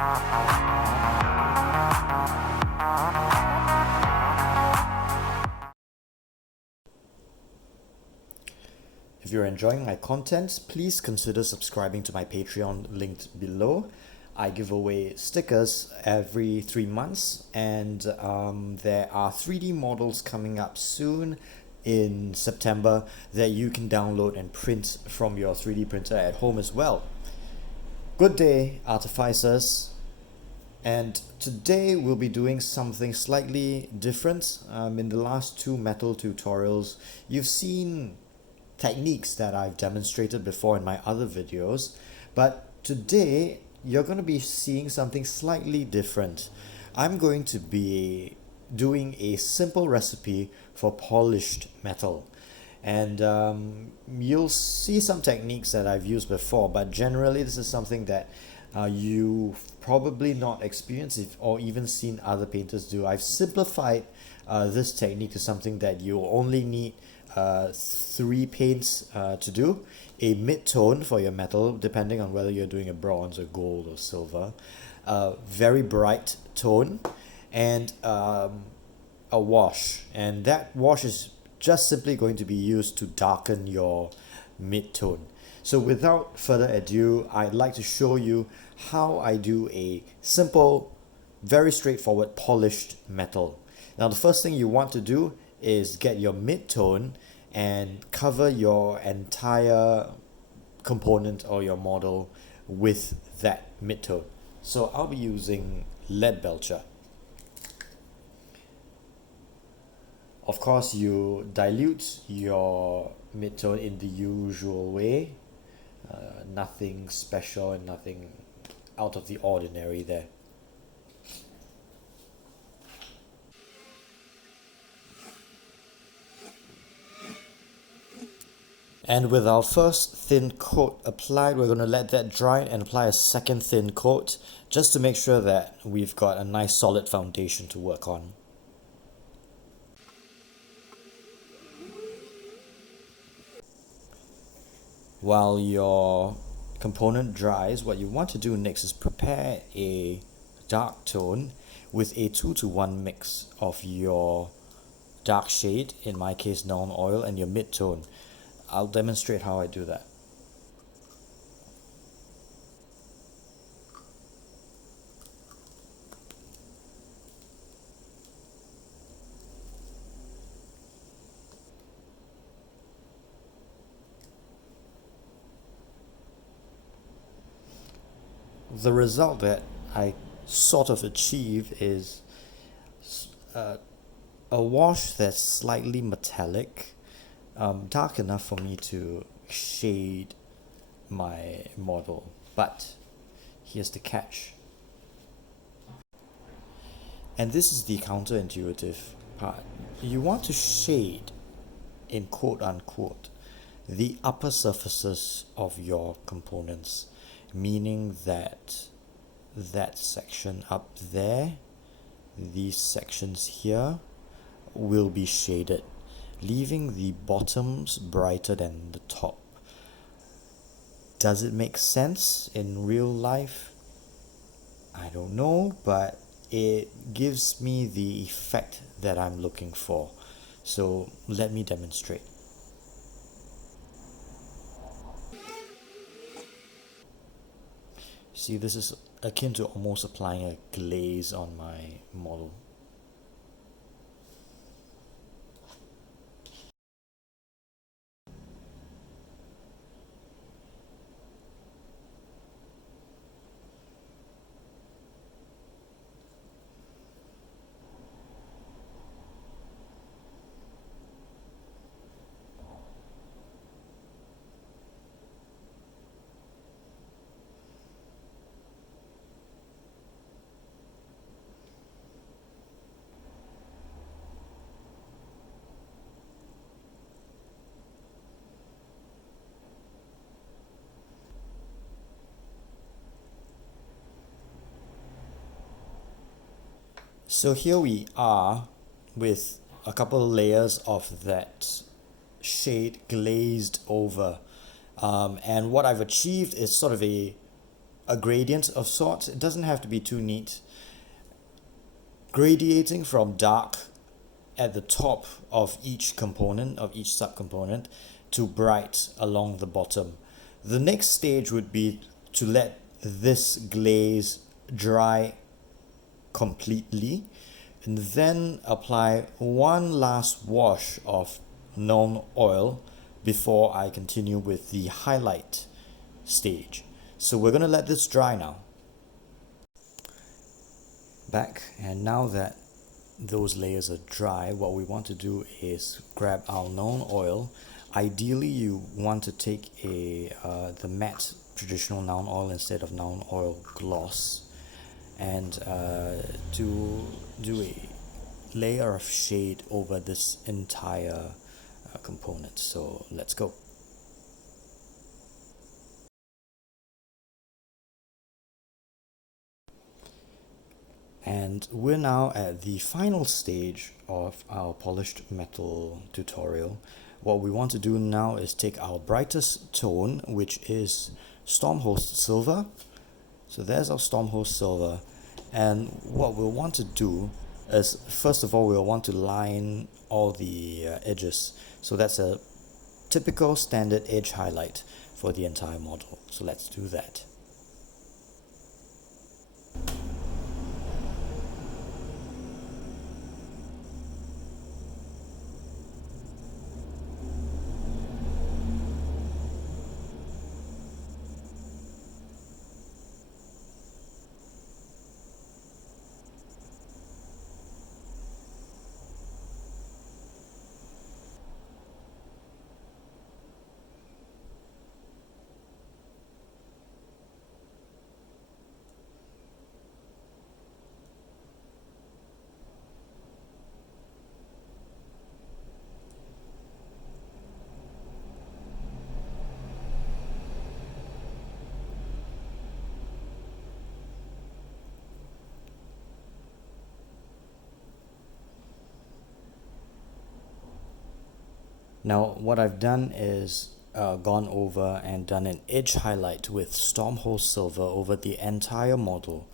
If you're enjoying my content, please consider subscribing to my Patreon linked below. I give away stickers every 3 months, and there are 3D models coming up soon in September that you can download and print from your 3D printer at home as well. Good day, artificers. And today we'll be doing something slightly different. In the last two metal tutorials, you've seen techniques that I've demonstrated before in my other videos, but today you're going to be seeing something slightly different. I'm going to be doing a simple recipe for polished metal, and you'll see some techniques that I've used before, but generally this is something that you've probably not experienced or even seen other painters do. I've simplified this technique to something that you only need three paints to do: a mid-tone for your metal, depending on whether you're doing a bronze or gold or silver, a very bright tone, and a wash. And that wash is just simply going to be used to darken your mid-tone. So without further ado, I'd like to show you how I do a simple, very straightforward polished metal. Now the first thing you want to do is get your mid-tone and cover your entire component or your model with that mid-tone. So I'll be using Leadbelcher. Of course, you dilute your mid-tone in the usual way. Nothing special and nothing out of the ordinary there. And with our first thin coat applied, we're going to let that dry and apply a second thin coat just to make sure that we've got a nice solid foundation to work on. While your component dries, what you want to do next is prepare a dark tone with a 2-to-1 mix of your dark shade, in my case Nuln Oil, and your mid-tone. I'll demonstrate how I do that. The result that I sort of achieve is a wash that's slightly metallic, dark enough for me to shade my model. But here's the catch. And this is the counterintuitive part. You want to shade, in quote unquote, the upper surfaces of your components, meaning that section up there, these sections here, will be shaded, leaving the bottoms brighter than the top. Does it make sense in real life? I don't know, but it gives me the effect that I'm looking for. So let me demonstrate. See, this is akin to almost applying a glaze on my model. So here we are with a couple of layers of that shade glazed over, and what I've achieved is sort of a a gradient of sorts. It doesn't have to be too neat. Gradiating from dark at the top of each component, of each subcomponent, to bright along the bottom. The next stage would be to let this glaze dry completely and then apply one last wash of Nuln Oil before I continue with the highlight stage. So we're going to let this dry now. Back, and now that those layers are dry, what we want to do is grab our Nuln Oil. Ideally you want to take the matte traditional Nuln Oil instead of Nuln Oil Gloss, and to do a layer of shade over this entire component. So let's go. And we're now at the final stage of our polished metal tutorial. What we want to do now is take our brightest tone, which is Stormhost Silver. So there's our Stormhost Silver, and what we'll want to do is, first of all, we'll want to line all the edges. So that's a typical standard edge highlight for the entire model. So let's do that. Now what I've done is gone over and done an edge highlight with Stormhost Silver over the entire model,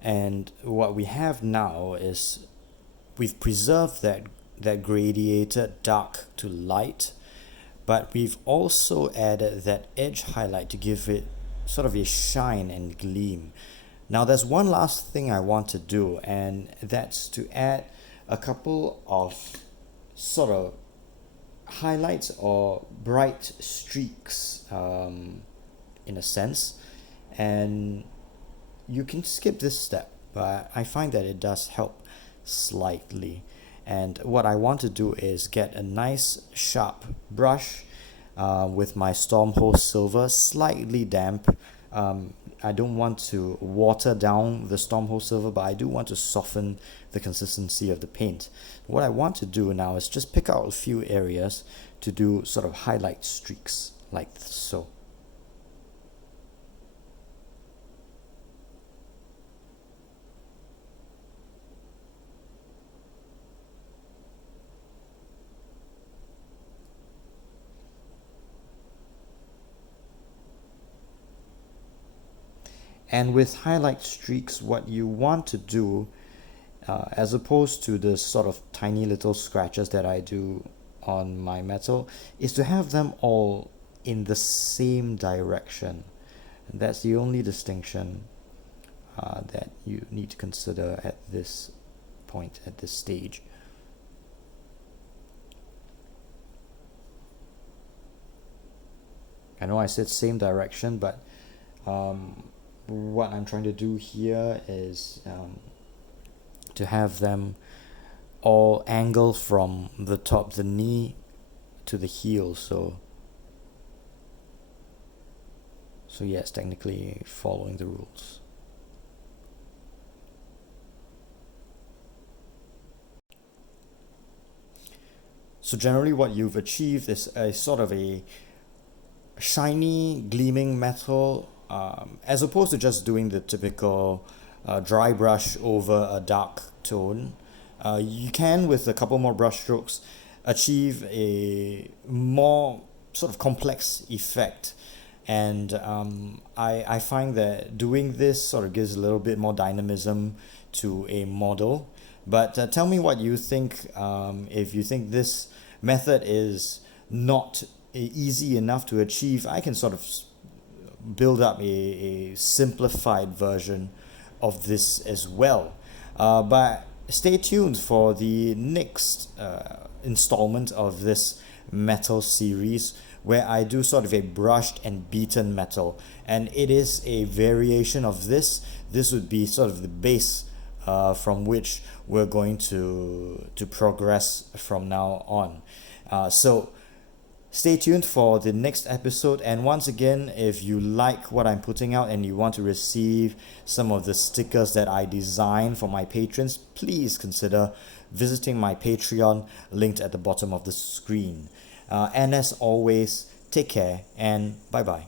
and what we have now is we've preserved that gradiated dark to light, but we've also added that edge highlight to give it sort of a shine and gleam. Now there's one last thing I want to do, and that's to add a couple of sort of highlights or bright streaks, in a sense, and you can skip this step, but I find that it does help slightly. And what I want to do is get a nice sharp brush with my Stormhost Silver, slightly damp. I don't want to water down the Stormhost Silver, but I do want to soften the consistency of the paint. What I want to do now is just pick out a few areas to do sort of highlight streaks like so. And with highlight streaks, what you want to do, as opposed to the sort of tiny little scratches that I do on my metal, is to have them all in the same direction. And that's the only distinction that you need to consider at this point, at this stage. I know I said same direction, but what I'm trying to do here is to have them all angle from the top, the knee, to the heel. So yes, technically following the rules. So generally what you've achieved is a sort of a shiny, gleaming metal, as opposed to just doing the typical dry brush over a dark tone. You can, with a couple more brush strokes, achieve a more sort of complex effect. And I find that doing this sort of gives a little bit more dynamism to a model. But tell me what you think, if you think this method is not easy enough to achieve. I can sort of build up a simplified version of this as well. But stay tuned for the next installment of this metal series, where I do sort of a brushed and beaten metal, and it is a variation of this. This would be sort of the base from which we're going to progress from now on. So stay tuned for the next episode. And once again, if you like what I'm putting out and you want to receive some of the stickers that I design for my patrons, please consider visiting my Patreon, linked at the bottom of the screen. And as always, take care and bye bye.